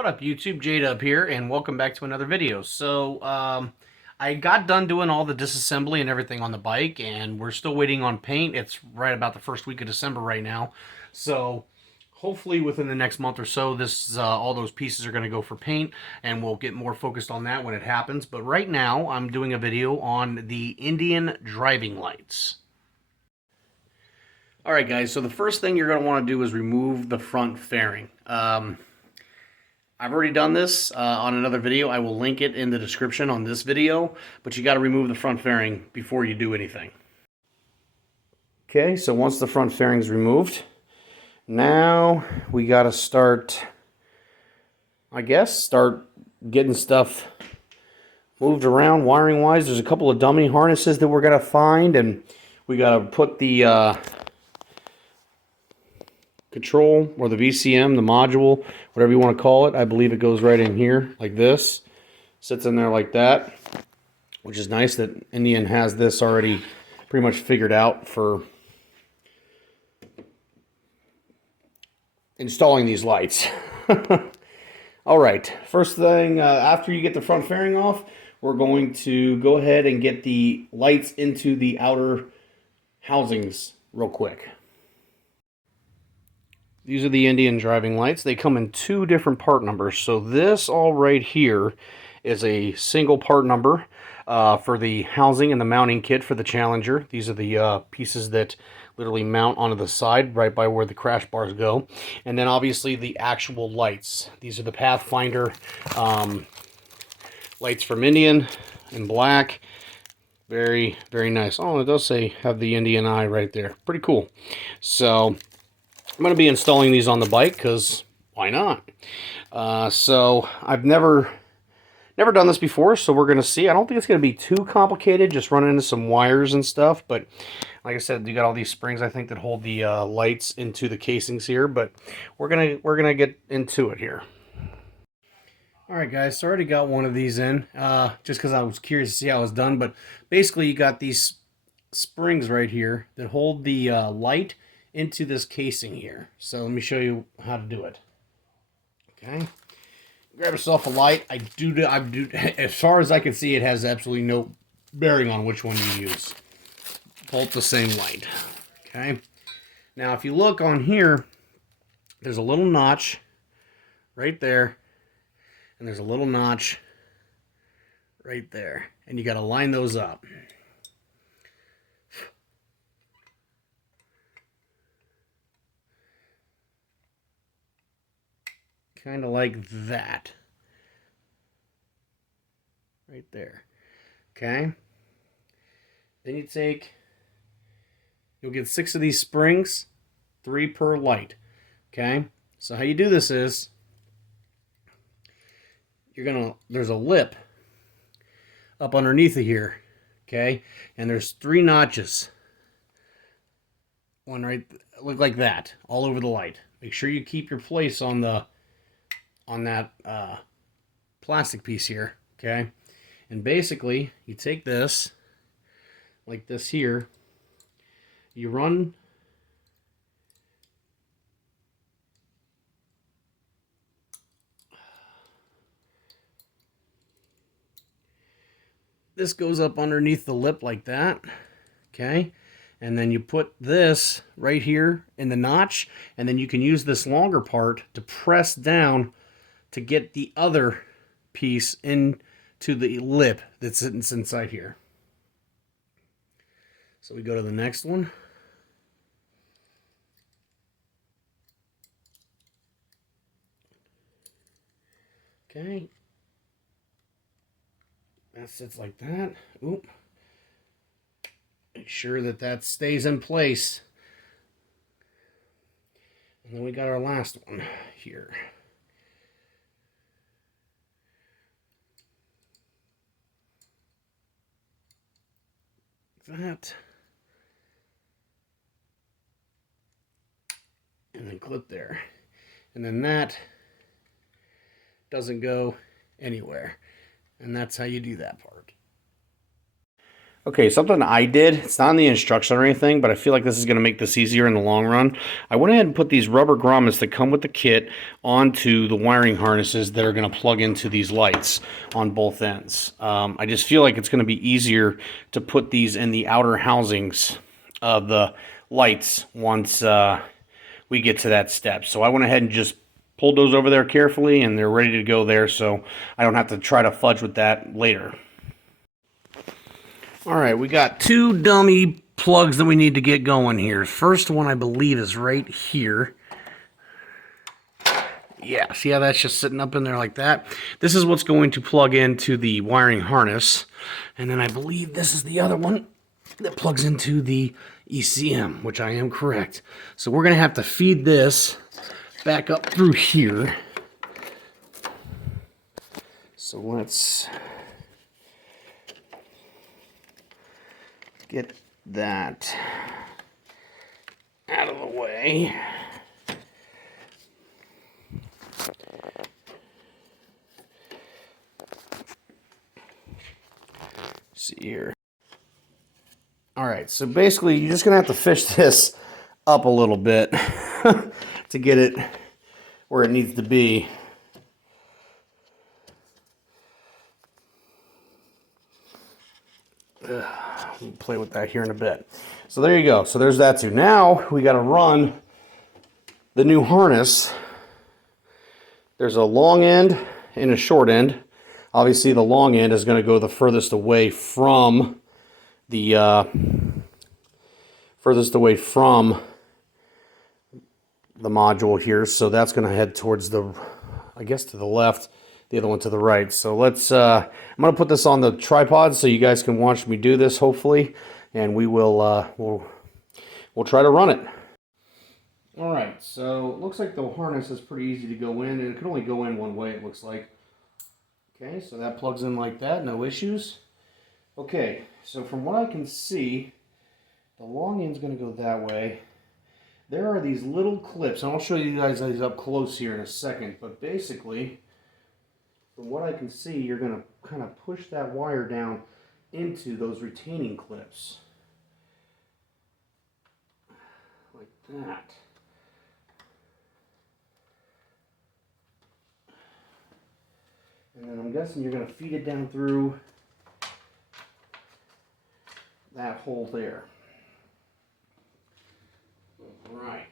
What up YouTube, J-Dub here, and welcome back to another video. I got done doing all the disassembly and everything on the bike, and we're still waiting on paint. It's right about the first week of December right now. So hopefully within the next month or so, all those pieces are going to go for paint, and we'll get more focused on that when it happens. But right now, I'm doing a video on the Indian driving lights. Alright guys, so the first thing you're going to want to do is remove the front fairing. I've already done this on another video. I will link it in the description on this video, but you got to remove the front fairing before you do anything. Okay, so once the front fairing is removed, now we got to start getting stuff moved around wiring wise. There's a couple of dummy harnesses that we're going to find, and we got to put the control or the VCM, the module, whatever you want to call it. I believe it goes right in here like this. Sits in there like that, which is nice that Indian has this already pretty much figured out for installing these lights. Alright, first thing, after you get the front fairing off, we're going to go ahead and get the lights into the outer housings real quick. These are the Indian driving lights. They come in two different part numbers. So this all right here is a single part number for the housing and the mounting kit for the Challenger. These are the pieces that literally mount onto the side right by where the crash bars go. And then obviously the actual lights. These are the Pathfinder lights from Indian in black. Very, very nice. Oh, it does say have the Indian eye right there. Pretty cool. So I'm going to be installing these on the bike because why not? So I've never done this before, so we're going to see. I don't think it's going to be too complicated, just running into some wires and stuff. But like I said, you got all these springs I think that hold the lights into the casings here. But we're gonna get into it here. All right, guys. So I already got one of these in, just because I was curious to see how it was done. But basically, you got these springs right here that hold the light into this casing here. So let me show you how to do it. Okay, grab yourself a light. I do as far as I can see, it has absolutely no bearing on which one you use. Both the same light. Okay, now if you look on here, there's a little notch right there, and there's a little notch right there, and you got to line those up. Kind of like that. Right there. Okay. Then you'll get 6 of these springs, 3 per light. Okay. So how you do this is, there's a lip up underneath of here. Okay. And there's 3 notches. One right, look like that, all over the light. Make sure you keep your place on that plastic piece here, okay? And basically, you take this, like this here, you run this goes up underneath the lip like that, okay? And then you put this right here in the notch, and then you can use this longer part to press down to get the other piece into the lip that sits inside here. So we go to the next one. Okay. That sits like that. Oop. Make sure that that stays in place. And then we got our last one here. That, and then clip there, and then that doesn't go anywhere, and that's how you do that part. Okay, something I did, it's not in the instruction or anything, but I feel like this is going to make this easier in the long run. I went ahead and put these rubber grommets that come with the kit onto the wiring harnesses that are going to plug into these lights on both ends. I just feel like it's going to be easier to put these in the outer housings of the lights once we get to that step. So I went ahead and just pulled those over there carefully, and they're ready to go there, so I don't have to try to fudge with that later. All right, we got two dummy plugs that we need to get going here. First one, I believe, is right here. Yeah, see how that's just sitting up in there like that? This is what's going to plug into the wiring harness. And then I believe this is the other one that plugs into the ECM, which I am correct. So we're going to have to feed this back up through here. So let's get that out of the way. See here. All right, so basically you're just gonna have to fish this up a little bit to get it where it needs to be. We'll play with that here in a bit. So there you go. So there's that too. Now we got to run the new harness. There's a long end and a short end. Obviously, the long end is going to go the furthest away from the module here. So that's going to head towards the, I guess, to the left. The other one to the right. So let's, I'm going to put this on the tripod so you guys can watch me do this, hopefully, and we will, we'll try to run it. All right, so it looks like the harness is pretty easy to go in, and it can only go in one way, it looks like. Okay, so that plugs in like that, no issues. Okay, so from what I can see, the long end's going to go that way. There are these little clips, and I'll show you guys these up close here in a second, but basically, from what I can see, you're going to kind of push that wire down into those retaining clips. Like that. And then I'm guessing you're going to feed it down through that hole there. All right.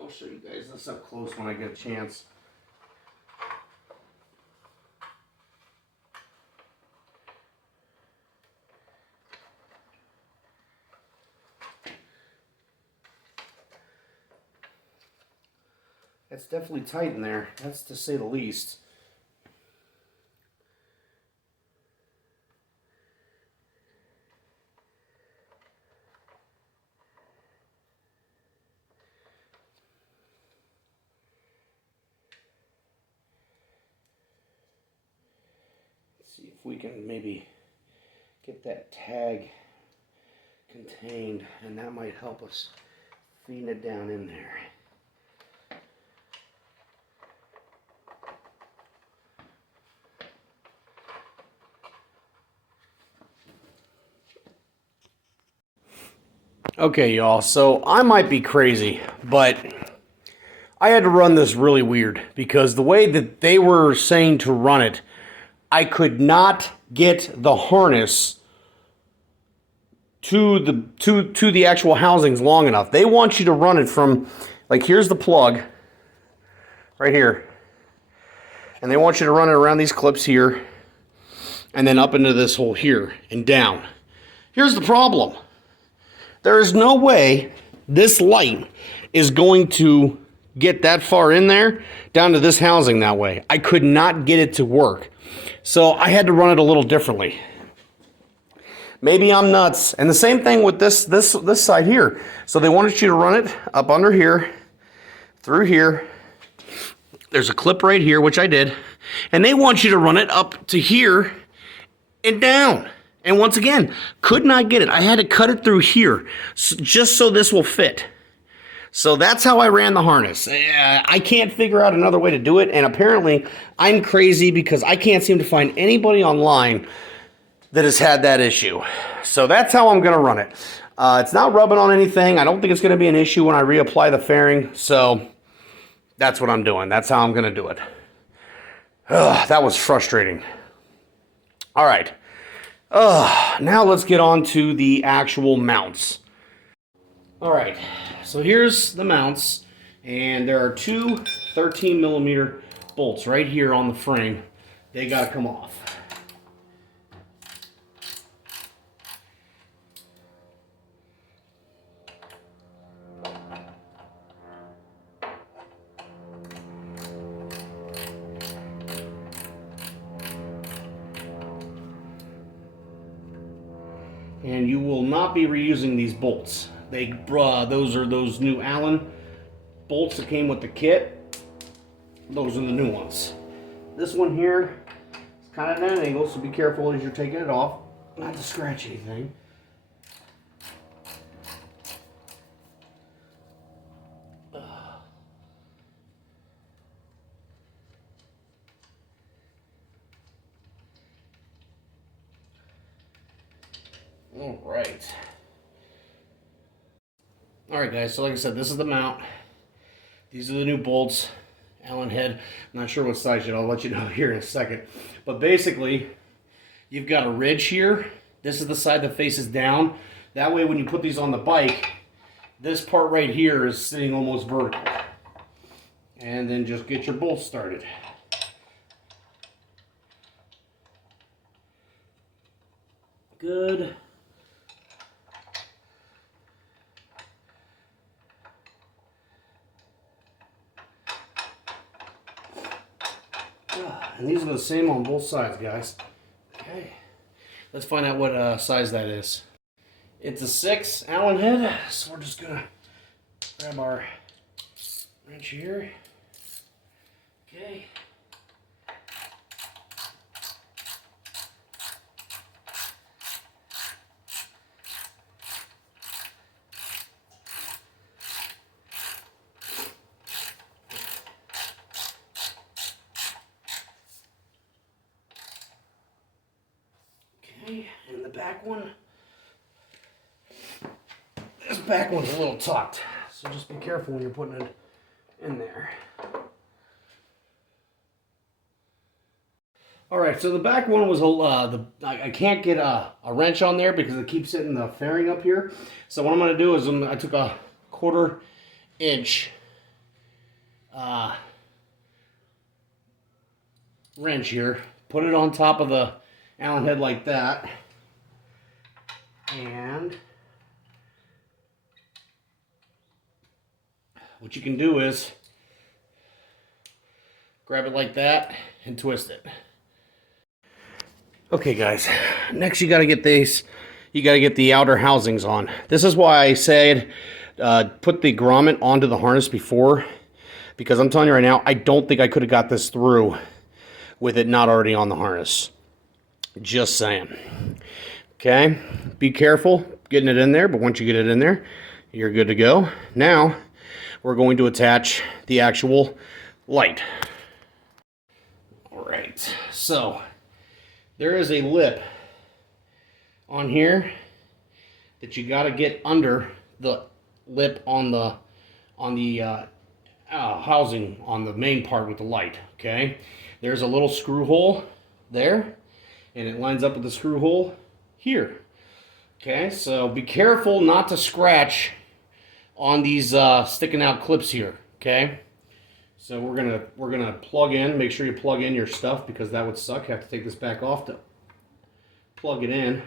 I'll show you guys this up close when I get a chance. It's definitely tight in there, that's to say the least. See if we can maybe get that tag contained, and that might help us feeding it down in there. Okay, y'all, so I might be crazy, but I had to run this really weird because the way that they were saying to run it, I could not get the harness to the actual housings long enough. They want you to run it from, like, here's the plug right here, and they want you to run it around these clips here and then up into this hole here and down. Here's the problem. There is no way this light is going to get that far in there down to this housing that way. I could not get it to work. So I had to run it a little differently. Maybe I'm nuts. And the same thing with this side here. So they wanted you to run it up under here, through here. There's a clip right here, which I did. And they want you to run it up to here and down. And once again, could not get it. I had to cut it through here just so this will fit. So that's how I ran the harness. I can't figure out another way to do it. And apparently I'm crazy because I can't seem to find anybody online that has had that issue. So that's how I'm going to run it. It's not rubbing on anything. I don't think it's going to be an issue when I reapply the fairing. So that's what I'm doing. That's how I'm going to do it. That was frustrating. All right. Now let's get on to the actual mounts. All right. So here's the mounts. And there are two 13mm bolts right here on the frame. They got to come off. And you will not be reusing these bolts. Those are those new Allen bolts that came with the kit. Those are the new ones. This one here is kind of at an angle, so be careful as you're taking it off, not to scratch anything. All right. All right, guys. So like I said, this is the mount. These are the new bolts. Allen head. I'm not sure what size yet. I'll let you know here in a second. But basically, you've got a ridge here. This is the side that faces down. That way, when you put these on the bike, this part right here is sitting almost vertical. And then just get your bolts started. Good. And these are the same on both sides, guys. Okay. Let's find out what size that is. It's a 6 Allen head, so we're just gonna grab our wrench here. Okay. And the back one, this back one's a little tucked, so just be careful when you're putting it in there. All right, so the back one was I can't get a wrench on there because it keeps hitting the fairing up here. So what I'm going to do is I took a 1/4 inch wrench here, put it on top of the Allen head like that, and what you can do is grab it like that and twist it. Okay guys, next you got to get these, you got to get the outer housings on. This is why I said put the grommet onto the harness before, because I'm telling you right now, I don't think I could have got this through with it not already on the harness. Just saying. Okay, be careful getting it in there, but once you get it in there, you're good to go. Now, we're going to attach the actual light. All right, so there is a lip on here that you got to get under the lip on the housing on the main part with the light. Okay, there's a little screw hole there, and it lines up with the screw hole here. Okay, so be careful not to scratch on these sticking out clips here. Okay, so we're gonna plug in. Make sure you plug in your stuff because that would suck. Have to take this back off to plug it in.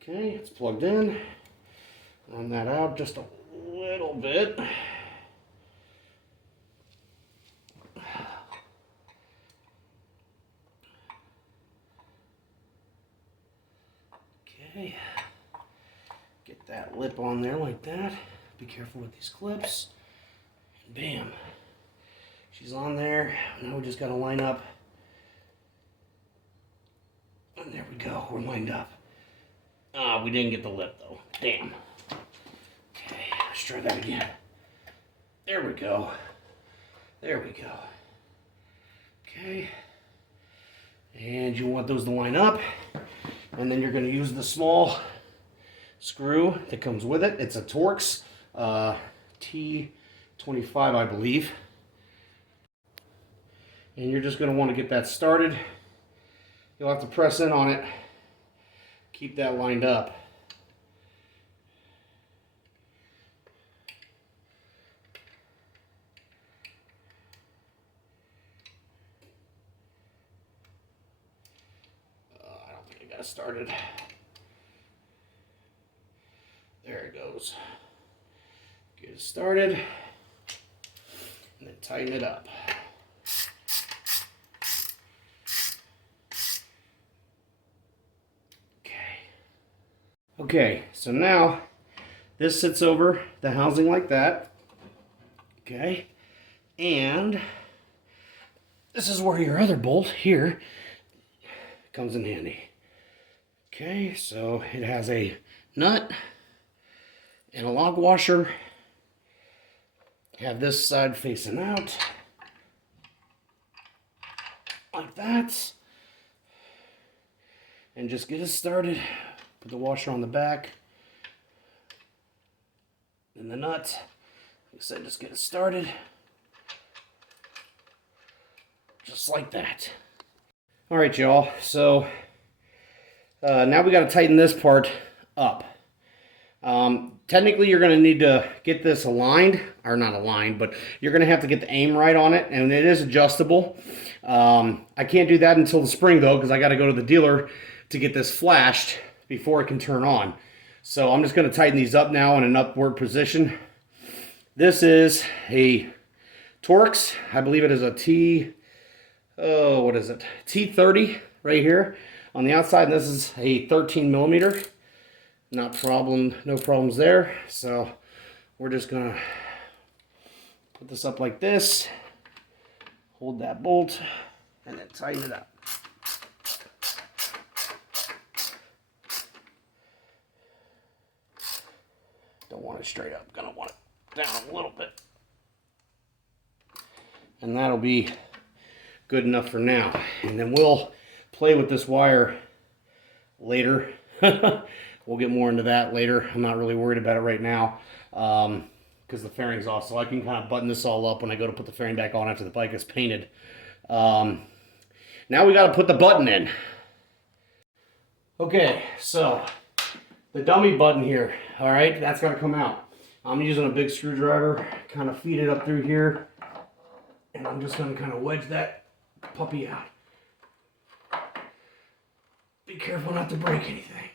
Okay, it's plugged in. Run that out just a little bit. Okay. Get that lip on there like that. Be careful with these clips. And bam. She's on there. Now we just got to line up. And there we go. We're lined up. Ah, we didn't get the lip though. Damn. Okay, let's try that again. There we go. There we go. Okay. And you want those to line up. And then you're going to use the small screw that comes with it. It's a Torx T25, I believe. And you're just going to want to get that started. You'll have to press in on it. Keep that lined up. I don't think I got it started. There it goes. Get it started. And then tighten it up. Okay, so now this sits over the housing like that. Okay, and this is where your other bolt here comes in handy. Okay, so it has a nut and a lock washer. Have this side facing out like that, and just get it started. Put the washer on the back, and the nut. Like I said, just get it started. Just like that. All right, y'all. So now we got to tighten this part up. Technically, you're going to need to get this aligned, or not aligned, but you're going to have to get the aim right on it, and it is adjustable. I can't do that until the spring, though, because I got to go to the dealer to get this flashed before it can turn on. So I'm just going to tighten these up now in an upward position. This is a Torx. I believe it is a T30 right here on the outside. And this is a 13 millimeter. No problems there. So we're just going to put this up like this. Hold that bolt and then tighten it up. Don't want it straight up, gonna want it down a little bit. And that'll be good enough for now. And then we'll play with this wire later. We'll get more into that later. I'm not really worried about it right now because the fairing's off, so I can kind of button this all up when I go to put the fairing back on after the bike is painted. Now we got to put the button in. Okay, so the dummy button here, all right, that's got to come out. I'm using a big screwdriver, kind of feed it up through here, and I'm just going to kind of wedge that puppy out. Be careful not to break anything.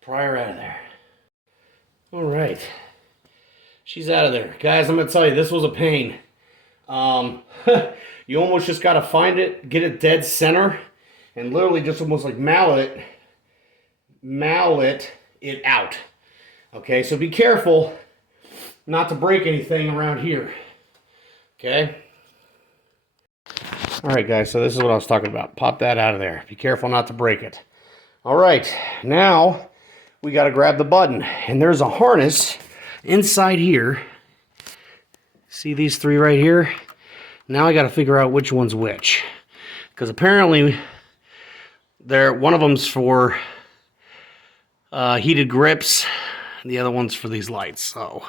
Pry her out of there. All right, she's out of there. Guys, I'm going to tell you, this was a pain. You almost just got to find it, get it dead center, and literally just almost like mallet it out. Okay, so be careful not to break anything around here. Okay. All right, guys, so this is what I was talking about. Pop that out of there. Be careful not to break it. All right, now we got to grab the button, and there's a harness inside here. See these three right here? Now I got to figure out which one's which, because apparently one of them's for heated grips, and the other one's for these lights. So,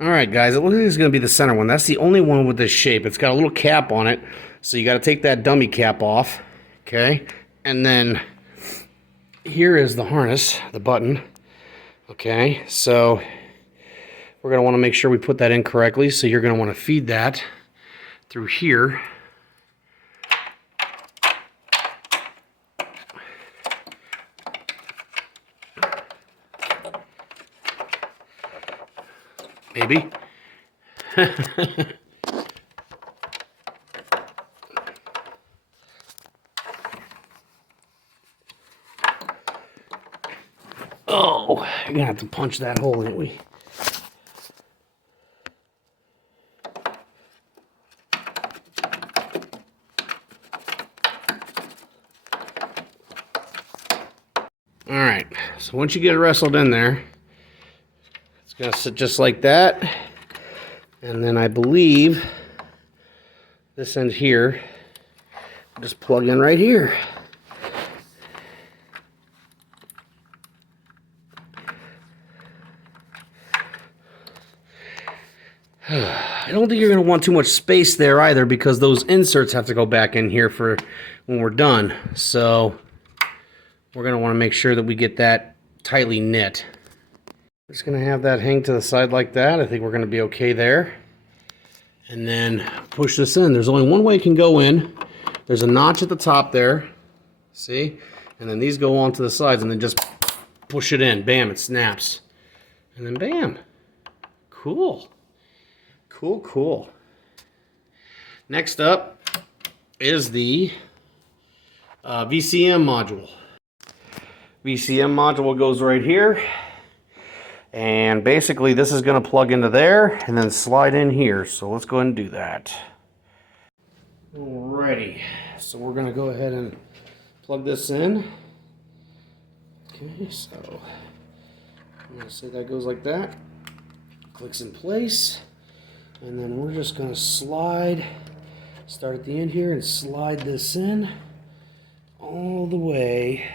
all right, guys, it looks like it's going to be the center one. That's the only one with this shape. It's got a little cap on it, so you got to take that dummy cap off, okay? And then here is the harness, the button, okay? So we're going to want to make sure we put that in correctly. So you're going to want to feed that through here. Maybe. You're gonna have to punch that hole, ain't we? All right, so once you get it wrestled in there, it's gonna sit just like that. And then I believe this end here, just plug in right here. I don't think you're going to want too much space there either, because those inserts have to go back in here for when we're done. So we're going to want to make sure that we get that tightly knit. Just going to have that hang to the side like that. I think we're going to be okay there. And then push this in. There's only one way it can go in. There's a notch at the top there. See? And then these go onto the sides, and then just push it in. Bam, it snaps. And then bam. Cool. Cool, cool. Next up is the VCM module. VCM module goes right here. And basically this is going to plug into there and then slide in here. So let's go ahead and do that. Alrighty. So we're going to go ahead and plug this in. Okay, so I'm going to say that goes like that. Clicks in place. And then we're just going to slide, start at the end here and slide this in all the way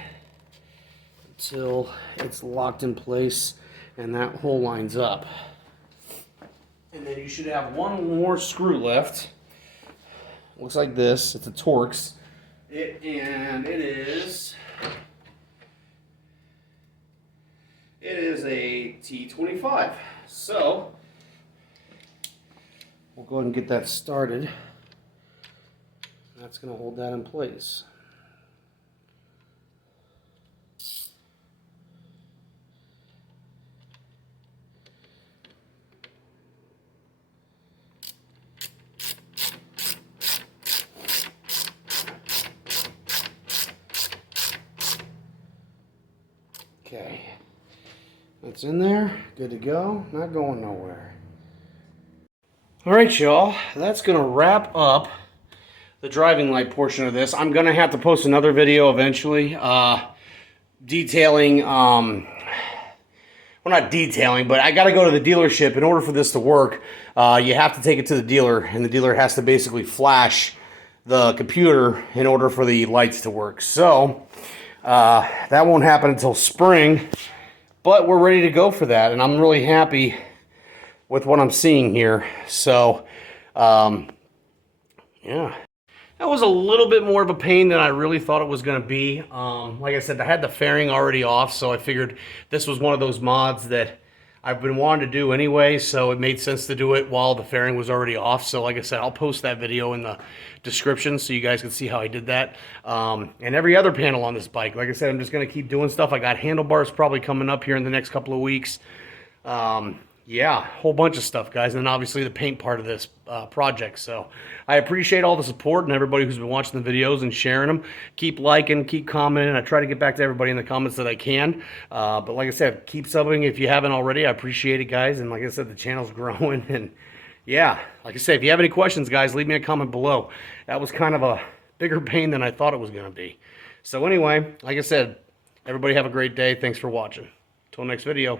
until it's locked in place and that hole lines up. And then you should have one more screw left. Looks like this. It's a Torx. It is a T25. So we'll go ahead and get that started. That's going to hold that in place. Okay, that's in there, good to go, not going nowhere. All right, y'all, that's gonna wrap up the driving light portion of this. I'm gonna have to post another video eventually, detailing, well, not detailing, but I gotta go to the dealership. In order for this to work, you have to take it to the dealer, and the dealer has to basically flash the computer in order for the lights to work. So that won't happen until spring, but we're ready to go for that, and I'm really happy with what I'm seeing here. So yeah, that was a little bit more of a pain than I really thought it was going to be. Like I said, I had the fairing already off, so I figured this was one of those mods that I've been wanting to do anyway, so it made sense to do it while the fairing was already off. So like I said, I'll post that video in the description so you guys can see how I did that. And every other panel on this bike. Like I said, I'm just going to keep doing stuff. I got handlebars probably coming up here in the next couple of weeks. Yeah, a whole bunch of stuff, guys. And then obviously the paint part of this project. So I appreciate all the support and everybody who's been watching the videos and sharing them. Keep liking, keep commenting. I try to get back to everybody in the comments that I can. But like I said, keep subbing if you haven't already. I appreciate it, guys. And like I said, the channel's growing. And yeah, like I said, if you have any questions, guys, leave me a comment below. That was kind of a bigger pain than I thought it was going to be. So anyway, like I said, everybody have a great day. Thanks for watching. Till next video.